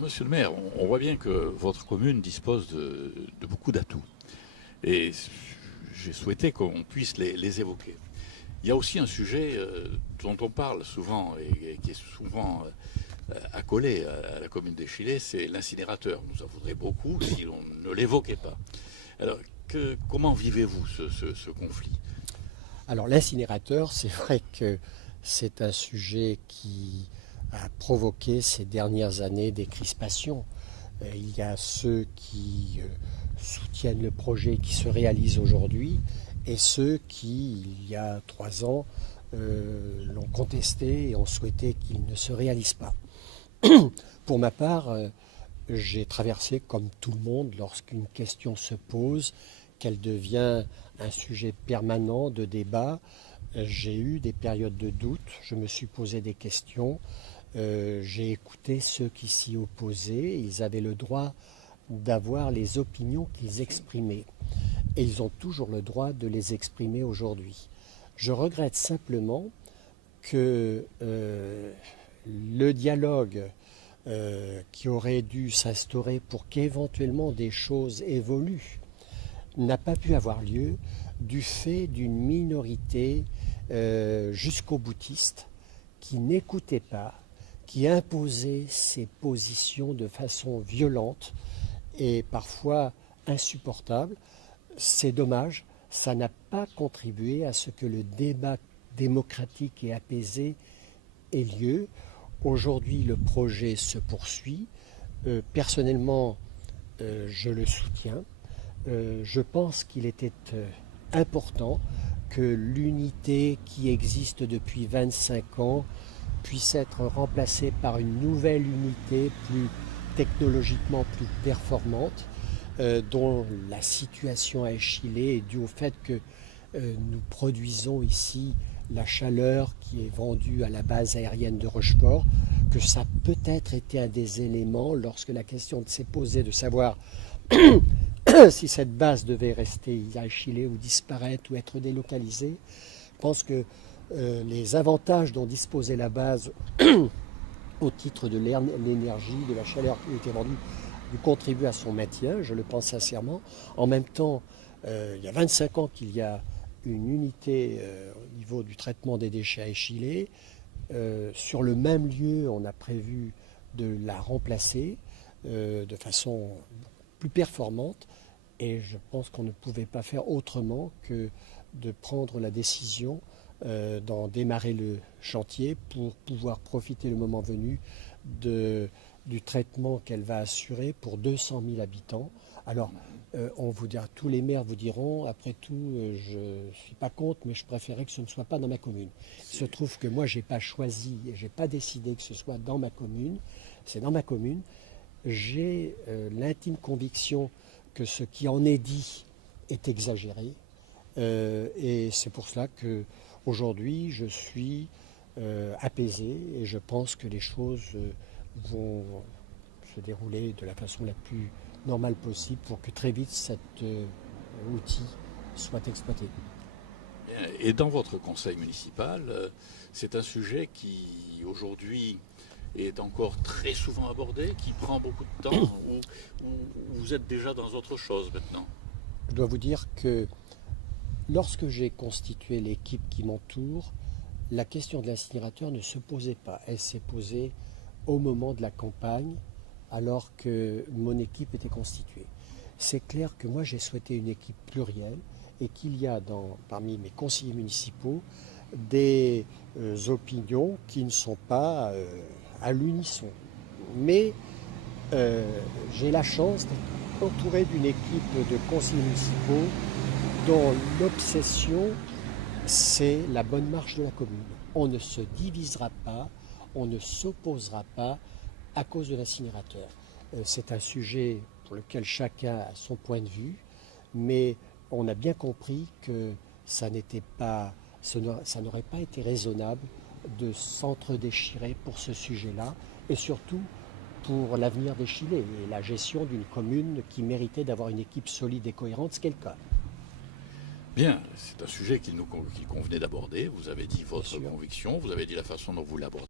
monsieur le maire, on voit bien que votre commune dispose de beaucoup d'atouts. Et j'ai souhaité qu'on puisse les évoquer. Il y a aussi un sujet dont on parle souvent et qui est souvent accolé à la commune d'Échillé, c'est l'incinérateur. Nous en voudrions beaucoup si l'on ne l'évoquait pas. Alors, comment vivez-vous ce conflit? Alors l'incinérateur, c'est vrai que c'est un sujet qui a provoqué ces dernières années des crispations. Il y a ceux qui soutiennent le projet qui se réalise aujourd'hui et ceux qui, il y a 3 ans, l'ont contesté et ont souhaité qu'il ne se réalise pas. Pour ma part, j'ai traversé comme tout le monde lorsqu'une question se pose, qu'elle devient un sujet permanent de débat. J'ai eu des périodes de doute, je me suis posé des questions, j'ai écouté ceux qui s'y opposaient, ils avaient le droit d'avoir les opinions qu'ils exprimaient. Et ils ont toujours le droit de les exprimer aujourd'hui. Je regrette simplement que le dialogue qui aurait dû s'instaurer pour qu'éventuellement des choses évoluent n'a pas pu avoir lieu du fait d'une minorité jusqu'au boutiste qui n'écoutait pas, qui imposait ses positions de façon violente et parfois insupportable. C'est dommage, ça n'a pas contribué à ce que le débat démocratique et apaisé ait lieu. Aujourd'hui, le projet se poursuit. Personnellement, je le soutiens. Je pense qu'il était important que l'unité qui existe depuis 25 ans puisse être remplacée par une nouvelle unité plus technologiquement plus performante, dont la situation à Échillé est due au fait que nous produisons ici la chaleur qui est vendue à la base aérienne de Rochefort, que ça a peut-être été un des éléments lorsque la question s'est posée de savoir si cette base devait rester à Échillé ou disparaître ou être délocalisée. Je pense que les avantages dont disposait la base au titre de l'énergie, de la chaleur qui était vendue, contribue à son maintien, je le pense sincèrement. En même temps, il y a 25 ans qu'il y a une unité au niveau du traitement des déchets à Échillé. Sur le même lieu, on a prévu de la remplacer de façon plus performante. Et je pense qu'on ne pouvait pas faire autrement que de prendre la décision d'en démarrer le chantier pour pouvoir profiter le moment venu du traitement qu'elle va assurer pour 200 000 habitants. Alors, on vous dira, tous les maires vous diront, après tout, je ne suis pas contre, mais je préférais que ce ne soit pas dans ma commune. Il se trouve que moi, je n'ai pas choisi, je n'ai pas décidé que ce soit dans ma commune, c'est dans ma commune. J'ai l'intime conviction que ce qui en est dit est exagéré. Et c'est pour cela qu'aujourd'hui, je suis apaisé et je pense que les choses vont se dérouler de la façon la plus normale possible pour que très vite cet outil soit exploité. Et dans votre conseil municipal, c'est un sujet qui aujourd'hui est encore très souvent abordé, qui prend beaucoup de temps, ou vous êtes déjà dans autre chose maintenant? Je dois vous dire que lorsque j'ai constitué l'équipe qui m'entoure, la question de l'incinérateur ne se posait pas. Elle s'est posée au moment de la campagne, alors que mon équipe était constituée. C'est clair que moi j'ai souhaité une équipe plurielle et qu'il y a parmi mes conseillers municipaux des opinions qui ne sont pas à l'unisson. Mais j'ai la chance d'être entouré d'une équipe de conseillers municipaux dont l'obsession, c'est la bonne marche de la commune. On ne se divisera pas, on ne s'opposera pas à cause de l'incinérateur. C'est un sujet pour lequel chacun a son point de vue, mais on a bien compris que ça n'aurait pas été raisonnable de s'entre-déchirer pour ce sujet-là, et surtout pour l'avenir d'Échillé et la gestion d'une commune qui méritait d'avoir une équipe solide et cohérente, ce qui est le cas. Bien, c'est un sujet qu'il convenait d'aborder. Vous avez dit votre conviction, vous avez dit la façon dont vous l'abordez.